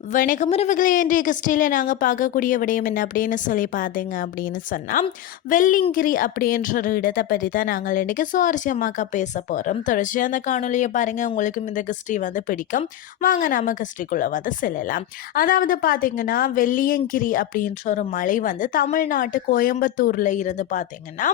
வணக்கம் உறவுகளை இன்றைய கிறிஸ்டியில் நாங்கள் பார்க்கக்கூடிய விடயம் என்ன அப்படின்னு சொல்லி பார்த்தீங்க அப்படின்னு சொன்னால் வெள்ளிங்கிரி அப்படின்ற ஒரு இடத்தை பற்றி தான் நாங்கள் இன்றைக்கி சுவாரஸ்யமாக பேச போகிறோம் தொடர்ச்சி அந்த காணொலியை பாருங்கள் உங்களுக்கும் இந்த கிறிஸ்டி வந்து பிடிக்கும். வாங்க நாம கிறிஸ்டிக்குள்ளே வந்து செல்லலாம். அதாவது பார்த்தீங்கன்னா வெள்ளியங்கிரி அப்படின்ற ஒரு மலை வந்து தமிழ்நாட்டு கோயம்புத்தூரில் இருந்து பார்த்தீங்கன்னா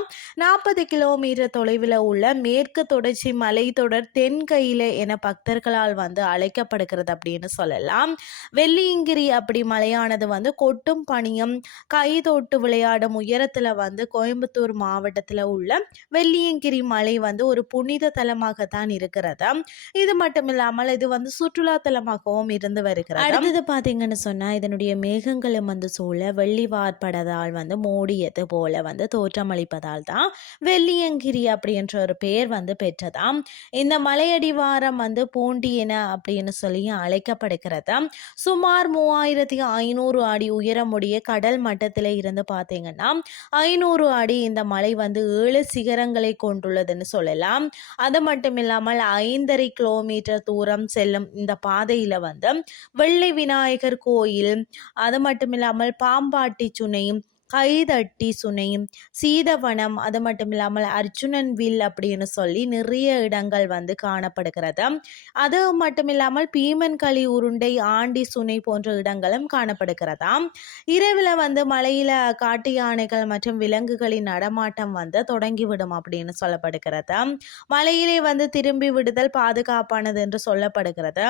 நாற்பது கிலோமீட்டர் தொலைவில் உள்ள மேற்கு தொடர்ச்சி தொடர் தென்கையில் என பக்தர்களால் வந்து அழைக்கப்படுகிறது அப்படின்னு சொல்லலாம். வெள்ளியங்கிரி அப்படி மலையானது வந்து கொட்டும் பனியும் கைதொட்டு விளையாடும் உயரத்தில் வந்து கோயம்புத்தூர் மாவட்டத்தில் உள்ள வெள்ளியங்கிரி மலை வந்து ஒரு புனித தலமாகத்தான் இருக்கிறது. இது மட்டும் இல்லாமல் இது வந்து சுற்றுலா தலமாகவும் இருந்து வருகிறது. அடுத்தது பார்த்தீங்கன்னு சொன்னால் இதனுடைய மேகங்களும் வந்து சூழ வெள்ளி வார்ப்படதால் வந்து மூடியது போல வந்து தோற்றமளிப்பதால் தான் வெள்ளியங்கிரி அப்படின்ற ஒரு பெயர் வந்து பெற்றதாம். இந்த மலையடிவாரம் வந்து பூண்டியன அப்படின்னு சொல்லி அழைக்கப்படுகிறது. சுமார் மூவாயிரத்தி ஐநூறு அடி உயரமுடைய கடல் மட்டத்தில் இருந்து பார்த்தீங்கன்னா ஐநூறு அடி இந்த மலை வந்து ஏழு சிகரங்களை கொண்டுள்ளதுன்னு சொல்லலாம். அது மட்டும் இல்லாமல் ஐந்தரை கிலோமீட்டர் தூரம் செல்லும் இந்த பாதையில் வந்து வெள்ளை விநாயகர் கோயில் அது மட்டும் இல்லாமல் பாம்பாட்டி சுனையும் கைதட்டி சுனையும். சீதவனம் அது மட்டும் இல்லாமல் அர்ஜுனன் வில் அப்படின்னு சொல்லி நிறைய இடங்கள் வந்து காணப்படுகிறது. அது மட்டும் இல்லாமல் பீமன் களி உருண்டை ஆண்டி சுனை போன்ற இடங்களும் காணப்படுகிறதாம் இரவில் வந்து மலையில காட்டு யானைகள் மற்றும் விலங்குகளின் நடமாட்டம் வந்து தொடங்கிவிடும் அப்படின்னு சொல்லப்படுகிறது. மலையிலே வந்து திரும்பி விடுதல் பாதுகாப்பானது என்று சொல்லப்படுகிறது.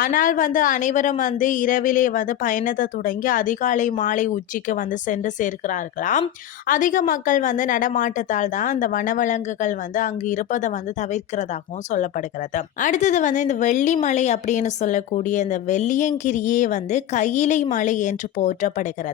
ஆனால் வந்து அனைவரும் வந்து இரவிலே வந்து பயணத்தை தொடங்கி அதிகாலை மாலை உச்சிக்கு வந்து சென்று சேர் இருக்கிறார்களாம். அதிக மக்கள் வந்து நடமாட்டத்தால் தான் அந்த வனவிலங்குகள் வந்து அங்கு இருப்பதை வந்து தவிர்க்கிறதாகவும் சொல்லப்படுகிறது. அடுத்தது வந்து இந்த வெள்ளிமலை அப்படின்னு சொல்லக்கூடிய இந்த வெள்ளியங்கிரியே வந்து கையிலை மலை என்று போற்றப்படுகிறது.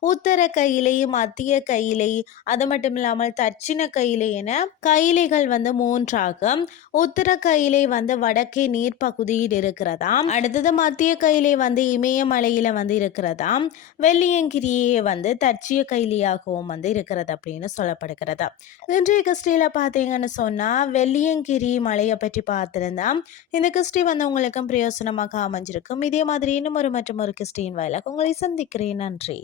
உத்தர கையிலை மத்திய கையிலை அது மட்டும் இல்லாமல் தட்சிண கையிலை என கையிலைகள் வந்து மூன்றாகும். உத்தர கையிலை வந்து வடக்கே நீர்ப்பகுதியில் இருக்கிறதாம். அடுத்தது மத்திய கையிலை வந்து இமயமலையில வந்து இருக்கிறதாம். வெள்ளியங்கிரியே வந்து தட்சி லட்சிய கைலியாகவும் வந்து இருக்கிறது அப்படின்னு சொல்லப்படுகிறது. இன்றைய கிறிஸ்டியில் பார்த்தீங்கன்னு சொன்னால் வெள்ளியங்கிரி மலையை பற்றி பார்த்துருந்தா இந்த கிறிஸ்டி வந்து உங்களுக்கும் பிரயோசனமாக அமைஞ்சிருக்கும். இதே மாதிரி இன்னும் ஒரு மற்றும் ஒரு கிறிஸ்டின் வாயிலாக உங்களை சந்திக்கிறேன். நன்றி.